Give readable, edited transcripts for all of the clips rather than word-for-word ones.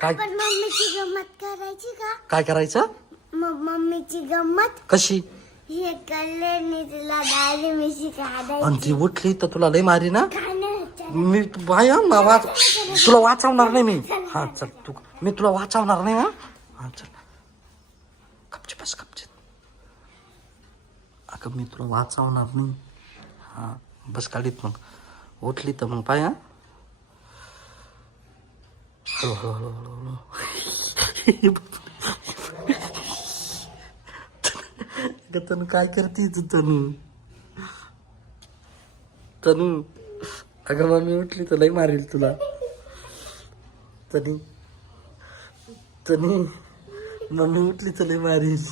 काय पण मम्मीची गंमत करायची का? काय करायचं? मम्मीची गंमत कशी? हे कल्लेने तिला डायरी मिशी काढायची. आणि ती उठली तर तुला लय मारी ना. काय नाही विचारत. मी बाया तुला वाचवणार नाही मी. हा चल तू, मी तुला वाचवणार नाही. हा चल कपचे बस कपचे. अगं मी तुला वाचवणार नाही. हा बस काढीत मग. उठली तर मग पाय. हा हळू हळू हळू हळू हळू. तनू काय करते तू? तनू अगं मम्मी उठली तर लई मारेल तुला. तनी मम्मी उठली तर लई मारेल.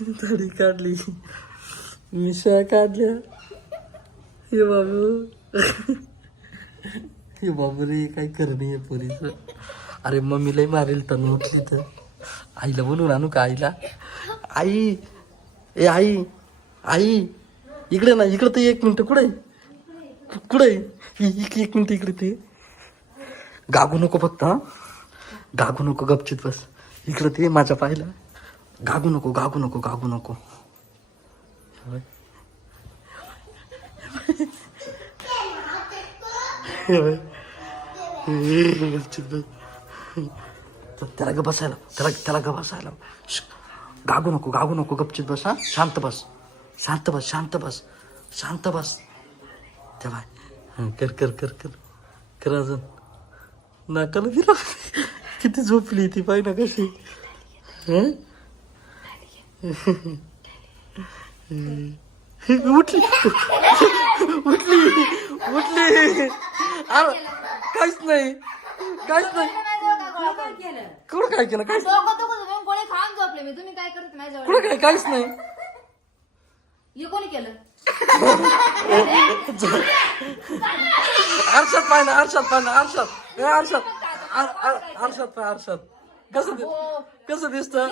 दाढी काढली, मिशा काढल्या. हे बाबू रे काय करणे पोरीच. अरे मम्मी लई मारेल तनू उठली तर. आईला बोलून आणू का? आईला, आई ए आई इकडे ना, इकडे तर 1 मिनिट. कुठे एक मिनिट इकडे ते. गागू नको फक्त. हा गागू नको, गपचित बस. इकडे ते माझ्या पाहिला. गागू नको. गपचित बस. त्याला ग बसायला, त्याला ग बसायला. गागू नको गपचित बस. हा शांत बस. तेव्हा कर अजून. नाकाला दिला. किती झोपली ती पाय ना कशी. उठली. अरे काहीच नाही. कुठं काय केलं? काहीच गोळी खाऊन झोपले मी. तुम्ही काय करत माझ्याजवळ? कुठं काय? काहीच नाही. हे कोणी केलं? आरशात पाय ना, आरशात. कसं दिसतं?